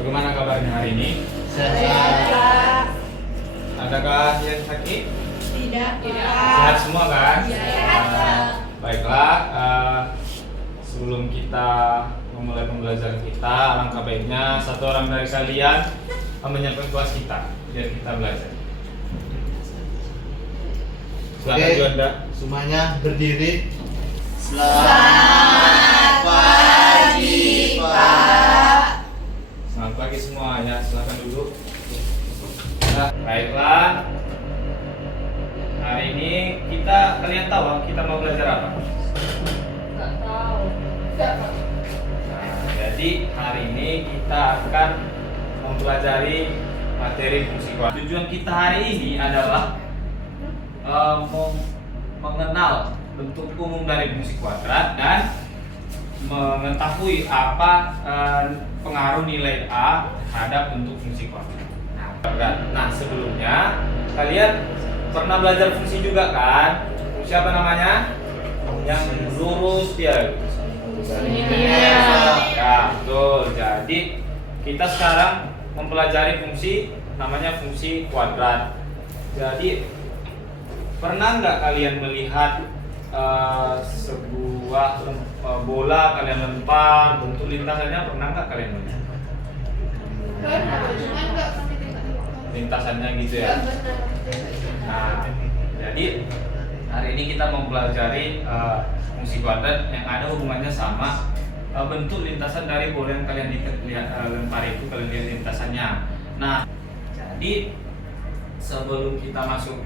Bagaimana kabarnya hari ini? Sehat. Adakah yang sakit? Tidak. Sehat semua kan? Sehat. Baiklah, sebelum kita memulai pembelajaran kita, alangkah baiknya satu orang dari kalian menyiapkan kelas kita biar kita belajar. Silakan Juanda. Semuanya berdiri. Selamat pagi, Pak. Selamat pagi semua ya, silakan duduk. Nah, baiklah. Hari ini kalian tahu kita mau belajar apa? Nggak tahu. Nah, jadi hari ini kita akan mempelajari materi fungsi kuadrat. Tujuan kita hari ini adalah mengenal bentuk umum dari fungsi kuadrat dan mengetahui apa pengaruh nilai A terhadap bentuk fungsi kuadrat. Nah, sebelumnya kalian pernah belajar fungsi juga kan? Fungsi apa namanya? Yang lurus dia. Ya, betul. Jadi kita sekarang mempelajari fungsi namanya fungsi kuadrat. Jadi pernah nggak kalian melihat sebuah bola kalian lempar, bentuk lintasannya pernah nggak kalian melihat? Lintasannya gitu ya. Nah, jadi hari ini kita mau pelajari fungsi kuadrat yang ada hubungannya sama bentuk lintasan dari bola yang kalian lempar itu, kalian lihat lintasannya. Nah, jadi sebelum kita masuk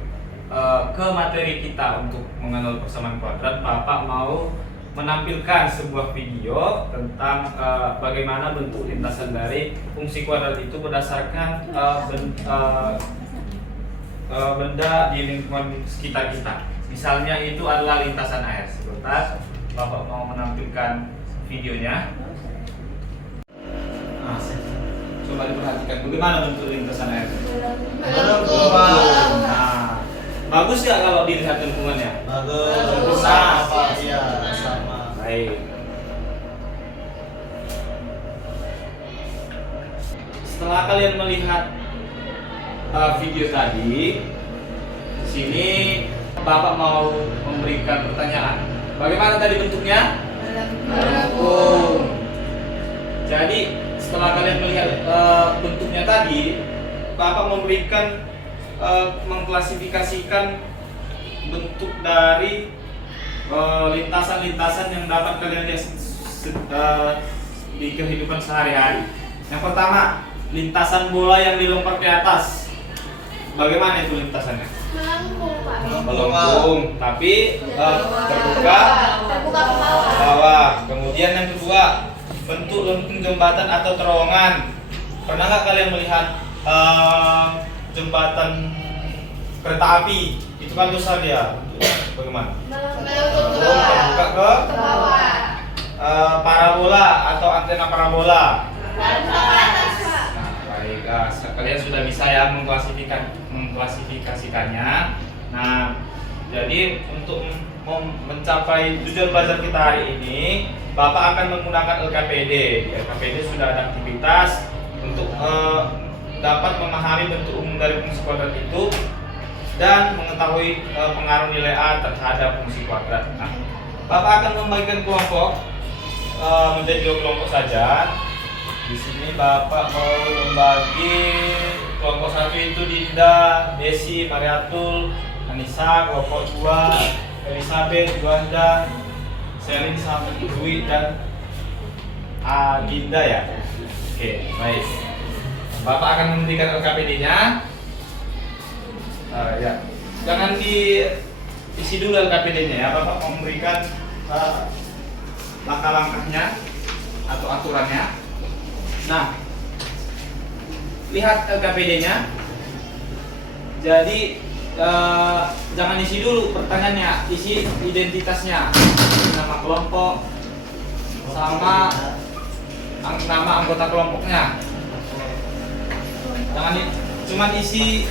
ke materi kita untuk mengenal persamaan kuadrat, Bapak mau menampilkan sebuah video tentang bagaimana bentuk lintasan dari fungsi kuadrat itu berdasarkan benda di lingkungan sekitar kita. Misalnya itu adalah lintasan air. Sebentar, Bapak mau menampilkan videonya. Nah, coba diperhatikan bagaimana bentuk lintasan air. Nah, bagus ya kalau dilihat lingkungannya. Bagus. Nah, Iya, sama. baik. Setelah kalian melihat video tadi, di sini Bapak mau memberikan pertanyaan. Bagaimana tadi bentuknya? Melengkung. Jadi setelah kalian melihat bentuknya tadi, Bapak memberikan mengklasifikasikan bentuk dari lintasan-lintasan yang dapat kalian lihat di kehidupan sehari-hari. Yang pertama, lintasan bola yang dilempar ke atas. Bagaimana itu lintasannya? Melengkung, Pak. Melengkung, tapi terbuka ke bawah. bawah. Kemudian yang kedua, bentuk lengkung jembatan atau terowongan. Pernah nggak kalian melihat jembatan kereta api? Itu kan besar dia. Bagaimana? Melengkung Terbuka ke bawah. parabola atau antena parabola. Dan ke atas, Pak. Nah, baik, kalian sudah bisa ya mengklasifikasikannya. Nah, jadi untuk mencapai tujuan belajar kita hari ini, Bapak akan menggunakan LKPD. Di LKPD sudah ada aktivitas untuk dapat memahami bentuk umum dari fungsi kuadrat itu dan mengetahui pengaruh nilai A terhadap fungsi kuadrat. Nah, Bapak akan membagikan kelompok menjadi 2 kelompok saja. Di sini Bapak mau membagi kelompok 1 itu Dinda, Desi, Mariatul, Anissa, kelompok 2 Elizabeth, Juanda, Selin, sampai Dwi dan Dinda ya. Oke, baik. Bapak akan memberikan LKPD-nya. Ya, jangan diisi dulu LKPD-nya ya. Bapak mau memberikan langkah-langkahnya atau aturannya. Nah, lihat LKPD-nya. Jadi jangan isi dulu pertanyaannya, isi identitasnya, nama kelompok sama nama anggota kelompoknya. Jangan cuma isi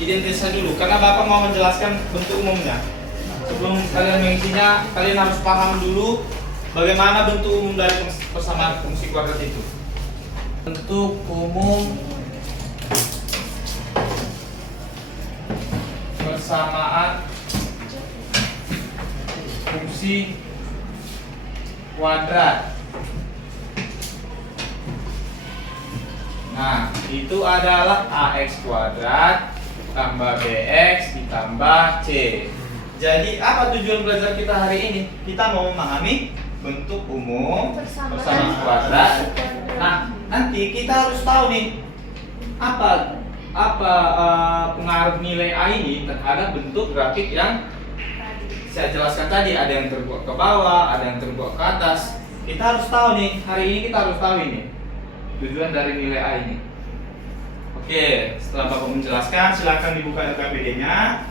identitasnya dulu, karena Bapak mau menjelaskan bentuk umumnya. Sebelum kalian mengisinya, kalian harus paham dulu bagaimana bentuk umum dari persamaan fungsi kuadrat itu. Bentuk umum persamaan fungsi kuadrat. Nah, itu adalah AX kuadrat tambah BX ditambah C. Jadi apa tujuan belajar kita hari ini? Kita mau memahami bentuk umum persamaan kuadrat. Nah, nanti kita harus tahu nih apa pengaruh nilai A ini terhadap bentuk grafik yang saya jelaskan tadi. Ada yang terbuat ke bawah, ada yang terbuat ke atas. Kita harus tahu nih, hari ini kita harus tahu ini tujuan dari nilai A ini. Oke, setelah Bapak menjelaskan, silakan dibuka LKPD-nya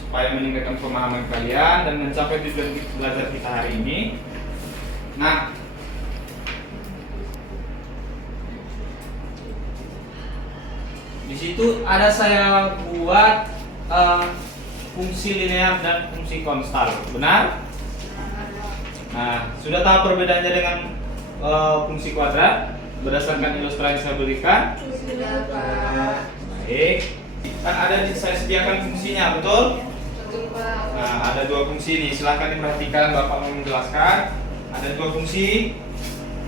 supaya meningkatkan pemahaman kalian dan mencapai tujuan belajar kita hari ini. Nah, di situ ada saya buat fungsi linear dan fungsi konstan, benar? Nah, sudah tahu perbedaannya dengan fungsi kuadrat berdasarkan ilustrasi yang saya berikan? Sudah, Pak. Baik. Kan ada saya sediakan fungsinya, betul? Betul, Pak. Nah, ada dua fungsi nih. Silahkan diperhatikan, Bapak mau menjelaskan. Ada dua fungsi.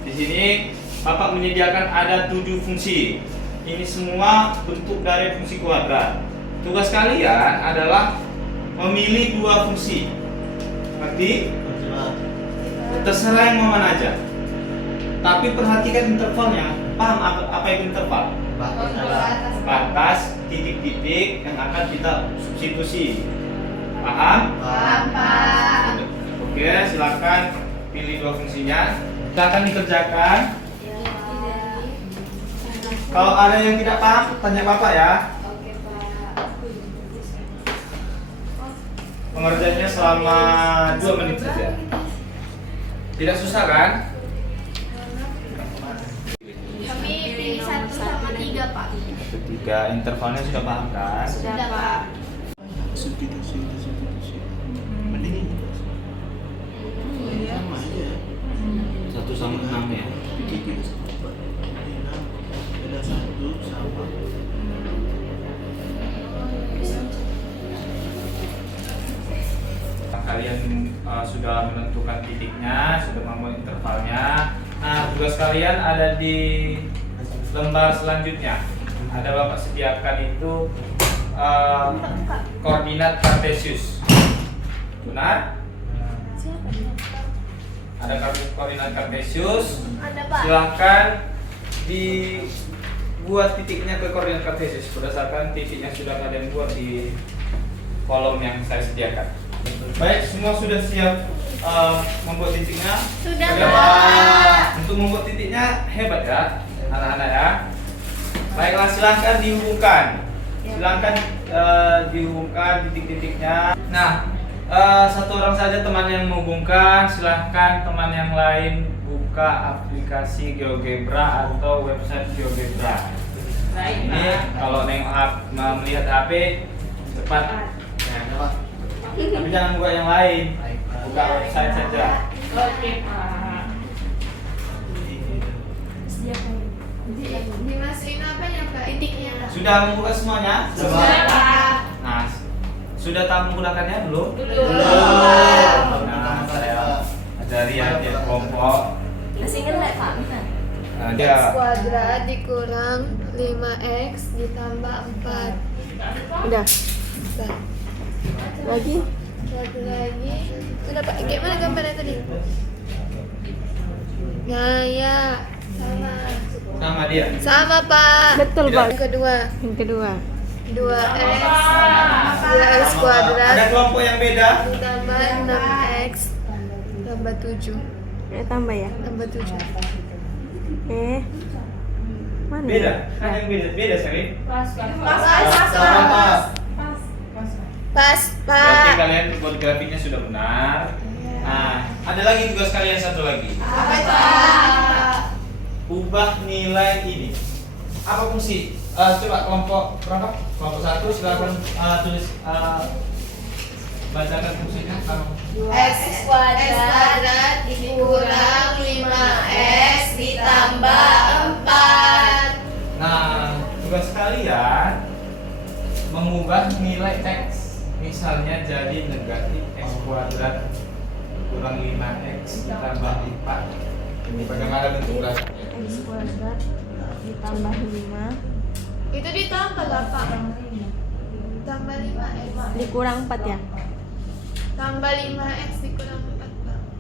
Di sini Bapak menyediakan ada 7 fungsi. Ini semua bentuk dari fungsi kuadrat. Tugas kalian adalah memilih 2 fungsi. Ngerti? Terserah yang mau mana aja. Tapi perhatikan intervalnya. Paham apa itu interval? Batas titik-titik yang akan kita substitusi. Paham? Paham, Pak. Oke, silakan pilih 2 fungsinya. Silakan dikerjakan. Kalau ada yang tidak paham, tanya Bapak ya. Oke, Pak. Pengerjaannya selama 2 menit saja. Tidak susah kan? Kami pilih 1 sama 3, Pak. 3, intervalnya sudah paham kan? Sudah, Pak. Mending sama aja. 1 sama 6 ya. Beda 1 sama. Kalian sudah menentukan titiknya, sudah membuat intervalnya. Nah, tugas kalian ada di lembar selanjutnya. Ada Bapak sediakan itu koordinat kartesius. Benar? Ada koordinat kartesius. Ada, Pak. Silahkan dibuat titiknya ke koordinat kartesius berdasarkan titik yang sudah kalian buat di kolom yang saya sediakan. Baik, semua sudah siap membuat titiknya? Sudah, Oke, Pak. Untuk membuat titiknya hebat ya, anak-anak ya. Baiklah, silahkan dihubungkan. Silahkan dihubungkan titik-titiknya. Nah, satu orang saja teman yang menghubungkan. Silahkan teman yang lain buka aplikasi GeoGebra atau website GeoGebra. Ini kalau melihat HP cepat. Ya, Pak. Tapi jangan buka yang lain. Buka website saja. Oke, Pak. Dimasukin apanya, Pak? Titiknya. Sudah membuka semuanya? Sudah, Pak. Nah, sudah tahu menggunakannya belum? Belum. Nah, saya ajari ya di kelompok. Masih ngelek Pak, benar? Dia Kuadrat dikurang 5x ditambah 4. Udah. Udah. Lagi? Satu lagi. Sudah, Pak. Gimana gambarnya tadi? Ya. Sama. sama dia. Sama, Pak. Betul Tidak. Pak. Yang kedua. Yang kedua. 2x kuadrat Ada kelompok yang beda? ditambah 6x tambah 7. Tambah ya? Tambah 7. Mana? Beda. Ya? Ada yang beda, beda sekali. Sama. Pas, Berarti Pak. kalian buat grafiknya sudah benar. Nah, ada lagi tugas kalian satu lagi. Apa itu, Pak? Ubah nilai ini. Apa fungsi? Coba kelompok berapa? Kelompok 1 silakan tulis Bacakan fungsinya kalau X kuadrat dikurang 5X ditambah 4. Nah, tugas kalian mengubah nilai X. Misalnya jadi negatif X kuadrat kurang 5X ditambah 4. Ini bagaimana bentuk grafik? X kuadrat ditambah 5 Itu ditambah 8. Tambah 5X. dikurang 4 ya? Tambah 5X dikurang 4.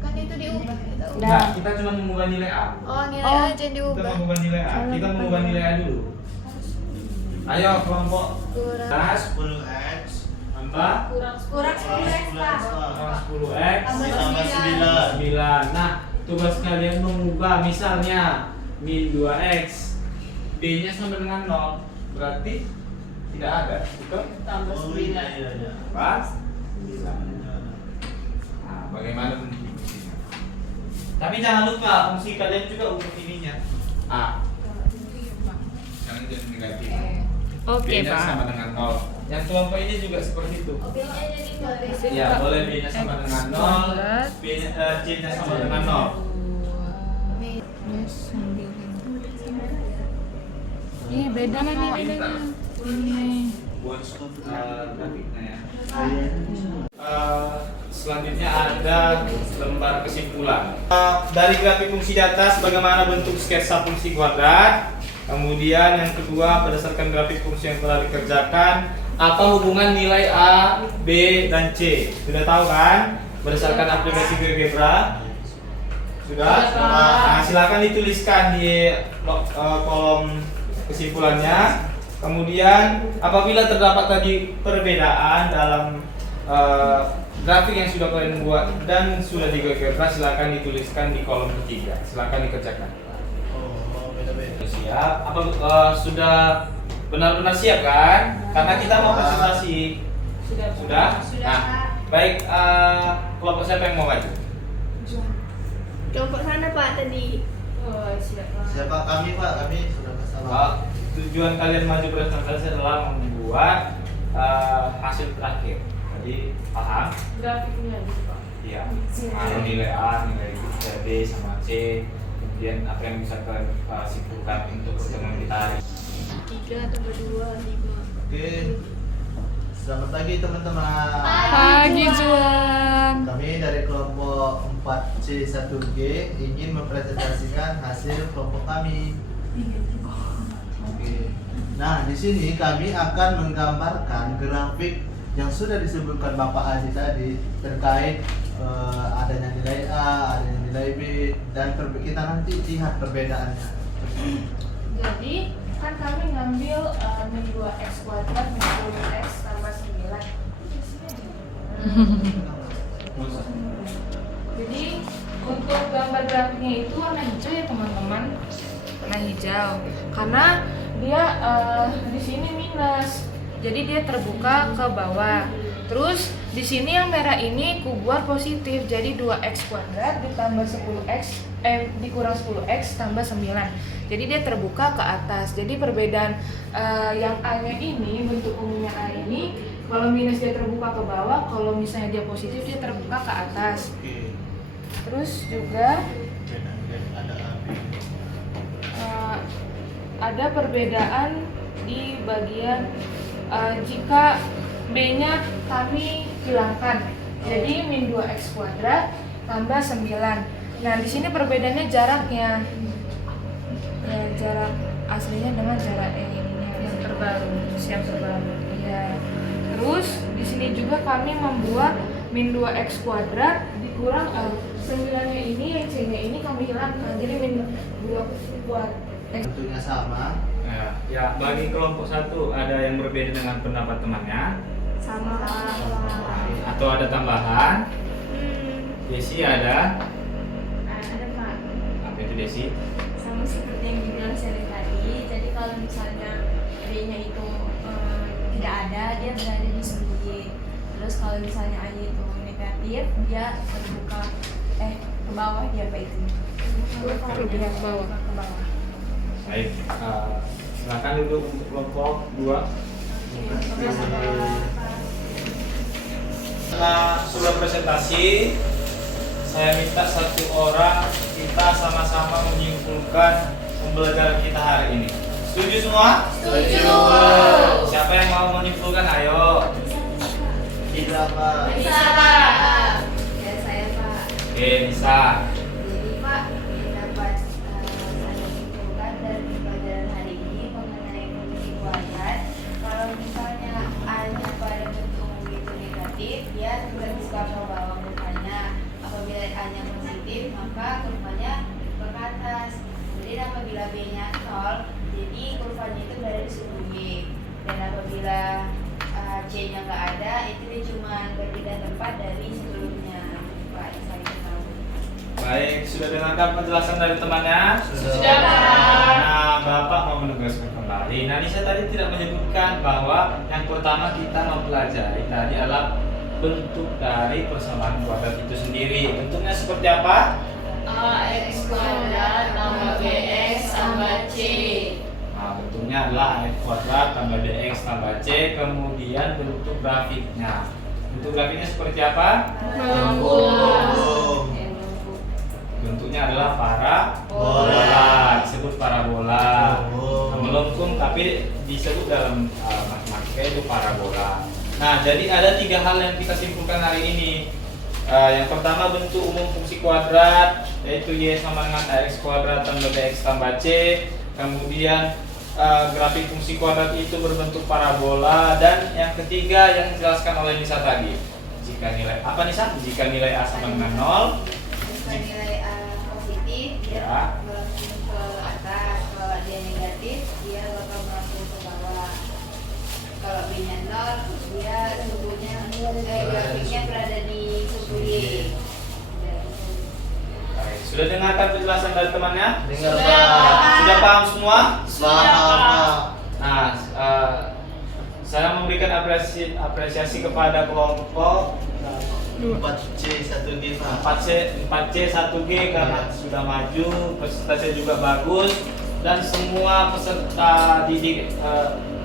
Kan itu diubah. Kita ubah. Nah, kita cuma mengubah nilai A. Oh, nilai Oh. aja yang Kita diubah. mengubah nilai A. Kita mengubah nilai A dulu. Ayo kelompok Kurang. tas 10X tambah Kurang 10X Pak. 10X Ditambah 9. 9. Nah, tugas kalian mengubah misalnya min 2X B-nya sama dengan 0. Berarti tidak ada. Betul? Oh iya iya iya. Pas? Nah, bagaimana bentuk fungsinya? Tapi jangan lupa fungsi kalian juga untuk ininya. A. Jangan jadi negatif. Oke, B-nya Pak. sama dengan 0. Yang kelompok ini juga seperti itu. B-nya jadi 0. Ya, boleh B-nya sama dengan 0, C-nya sama dengan 0. Ih, beda nih nilainya. Ini. Buat grafiknya ya. Selanjutnya ada lembar kesimpulan. Dari grafik fungsi di atas bagaimana bentuk sketsa fungsi kuadrat. Kemudian yang kedua berdasarkan grafik fungsi yang telah dikerjakan, apa hubungan nilai A, B, dan C? Sudah tahu kan? Berdasarkan aplikasi GeoGebra. Sudah? Nah, silakan dituliskan di kolom kesimpulannya. Kemudian apabila terdapat tadi perbedaan dalam grafik yang sudah kalian buat dan sudah di GeoGebra, silakan dituliskan di kolom ketiga. Silakan dikerjakan. Oh, beda-beda. Siap? Apa sudah benar-benar siap kan? Karena kita mau presentasi. Sudah? Nah, baik. Kelompok siapa yang mau maju? Kelompok sana Pak tadi. Siapa kami Pak? Kami sudah bersama. Tujuan kalian maju presentasi adalah membuat hasil terakhir. Jadi paham? Grafiknya gitu, Pak. Iya. Ada nilai A, nilai B, sama C. Kemudian apa yang bisa kalian simpulkan untuk pertemuan kita hari ini? 3 tambah 2, 5. Oke. Selamat pagi teman-teman. Pagi Juan. Kami dari kelompok 4C1G ingin mempresentasikan hasil kelompok kami. Oke. Nah, di sini kami akan menggambarkan grafik yang sudah disebutkan Bapak Haji tadi terkait adanya nilai A, adanya nilai B, dan kita nanti lihat perbedaannya. Jadi kan kami ngambil min 2x kuadrat min 10x tambah 9. Jadi untuk gambar grafiknya itu warna hijau ya teman-teman, warna hijau. Karena dia di sini minus, jadi dia terbuka ke bawah. Terus di sini yang merah ini ku buat positif, jadi 2x kuadrat ditambah 10x dikurang 10x tambah 9. Jadi dia terbuka ke atas. Jadi perbedaan yang A-nya ini, bentuk umumnya A ini, kalau minus dia terbuka ke bawah, kalau misalnya dia positif dia terbuka ke atas. Oke. Terus juga Ada AB. ada perbedaan di bagian jika B-nya kami hilangkan. Jadi min 2x kuadrat tambah 9. Nah, di sini perbedaannya jaraknya. Ya, jarak aslinya dengan jarak ininya yang terbaru, yang terbaru. Ya. Terus di sini juga kami membuat min 2x kuadrat dikurang 9-nya ini, yang C-nya ini kami hilangkan. Jadi min 2 kuadrat. Bentuknya sama. Ya, bagi kelompok satu ada yang berbeda dengan pendapat temannya Sama Pak. atau ada tambahan. Desi ada. Ada Pak, Apa itu Desi? sama seperti yang dibilang Sally tadi. Jadi kalau misalnya B-nya itu tidak ada, dia berada di sini. Terus kalau misalnya A-nya itu negatif, dia terbuka ke bawah, dia apa itu? Terbuka ke bawah. Ke bawah. Baik. Silakan duduk untuk kelompok 2. sudah presentasi, saya minta satu orang kita sama-sama menyimpulkan pembelajaran kita hari ini. Setuju semua? Setuju. Siapa yang mau menyimpulkan? Ayo. Bisa Pak. Bisa, Pak. Ya saya Pak. Oke, bisa. Jadi Pak, yang dapat saya simpulkan dari pelajaran hari ini mengenai fungsi kuadrat. Kalau misalnya A-nya pada bentuk itu negatif, dia berarti ke bawah kurvanya. Apabila A-nya positif, maka kurvanya ke atas. Kemudian apabila B-nya 0, jadi kurvanya itu berada di sudut Y. Dan apabila C-nya nggak ada, itu dia cuma berbeda tempat dari sebelumnya. Pak, yang saya ketahui. Baik, sudah dengarkan penjelasan dari temannya? Sudah, Pak. Nah, Bapak mau menegaskan kembali. Nah, Nisa tadi tidak menyebutkan bahwa yang pertama kita mempelajari tadi adalah bentuk dari persamaan kuadrat itu sendiri. Bentuknya seperti apa? AX kuadrat tambah BX tambah C. Nah, bentuknya adalah AX kuadrat tambah BX tambah C. Kemudian bentuk grafiknya. Bentuk grafiknya seperti apa? Oh. Bentuknya adalah Bola. disebut parabola. Oh. Melengkung tapi disebut dalam matematika itu parabola. Nah, jadi ada 3 hal yang kita simpulkan hari ini. Yang pertama bentuk umum fungsi kuadrat, yaitu Y sama dengan AX kuadrat tambah BX tambah C. Kemudian grafik fungsi kuadrat itu berbentuk parabola. Dan yang ketiga yang dijelaskan oleh Nisa tadi, jika nilai apa Nisa? Jika nilai A sama dengan 0, Jika nilai A positif, dia Ya. melengkung ke atas. Kalau dia negatif, dia bakal melengkung ke bawah. Kalau B-nya 0, dia grafiknya berada di sudut Y. Baik, sudah dengarkan penjelasan dari temannya? Dengar Sudah, Pak. Sudah paham semua? Paham Pak. Nah, saya memberikan apresiasi kepada kelompok 4C 1G Pak. 4C 1G karena sudah maju, presentasinya juga bagus, dan semua peserta didik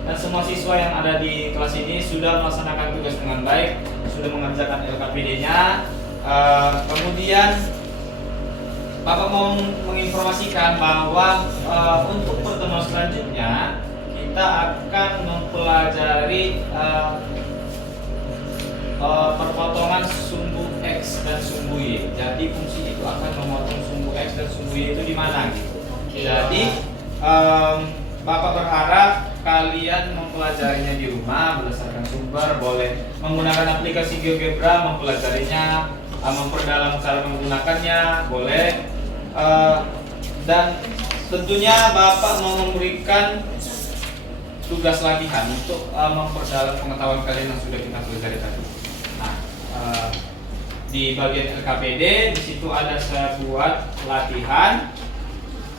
dan semua siswa yang ada di kelas ini sudah melaksanakan tugas dengan baik, sudah mengerjakan LKPD-nya. Kemudian Bapak mau menginformasikan bahwa untuk pertemuan selanjutnya kita akan mempelajari perpotongan sumbu X dan sumbu Y. Jadi fungsi itu akan memotong sumbu X dan sumbu Y itu di mana gitu. Jadi Bapak berharap kalian mempelajarinya di rumah berdasarkan sumber, boleh menggunakan aplikasi GeoGebra mempelajarinya, memperdalam cara menggunakannya, boleh. Dan tentunya Bapak mau memberikan tugas latihan untuk memperdalam pengetahuan kalian yang sudah kita pelajari tadi. Nah, di bagian LKPD di situ ada saya buat latihan,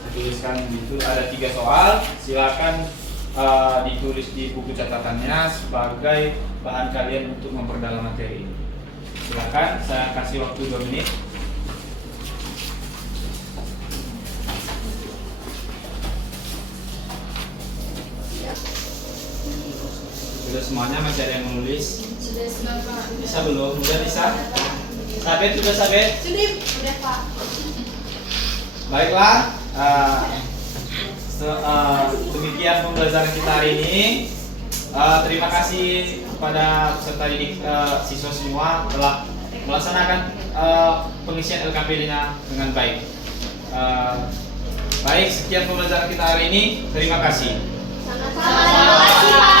saya tuliskan di situ ada 3 soal. Silakan ditulis di buku catatannya sebagai bahan kalian untuk memperdalam materi. Silakan, saya kasih waktu 2 menit. Sudah semuanya, masih ada yang menulis? Sudah semua, Pak. Bisa belum? Udah bisa? Sabet sudah sabet? Sudah, Pak. Baiklah, demikian pembelajaran kita hari ini. Terima kasih kepada peserta didik siswa semua telah melaksanakan pengisian LKPD-nya dengan baik. Baik, sekian pembelajaran kita hari ini. Terima kasih. Sama-sama. Terima kasih, Pak.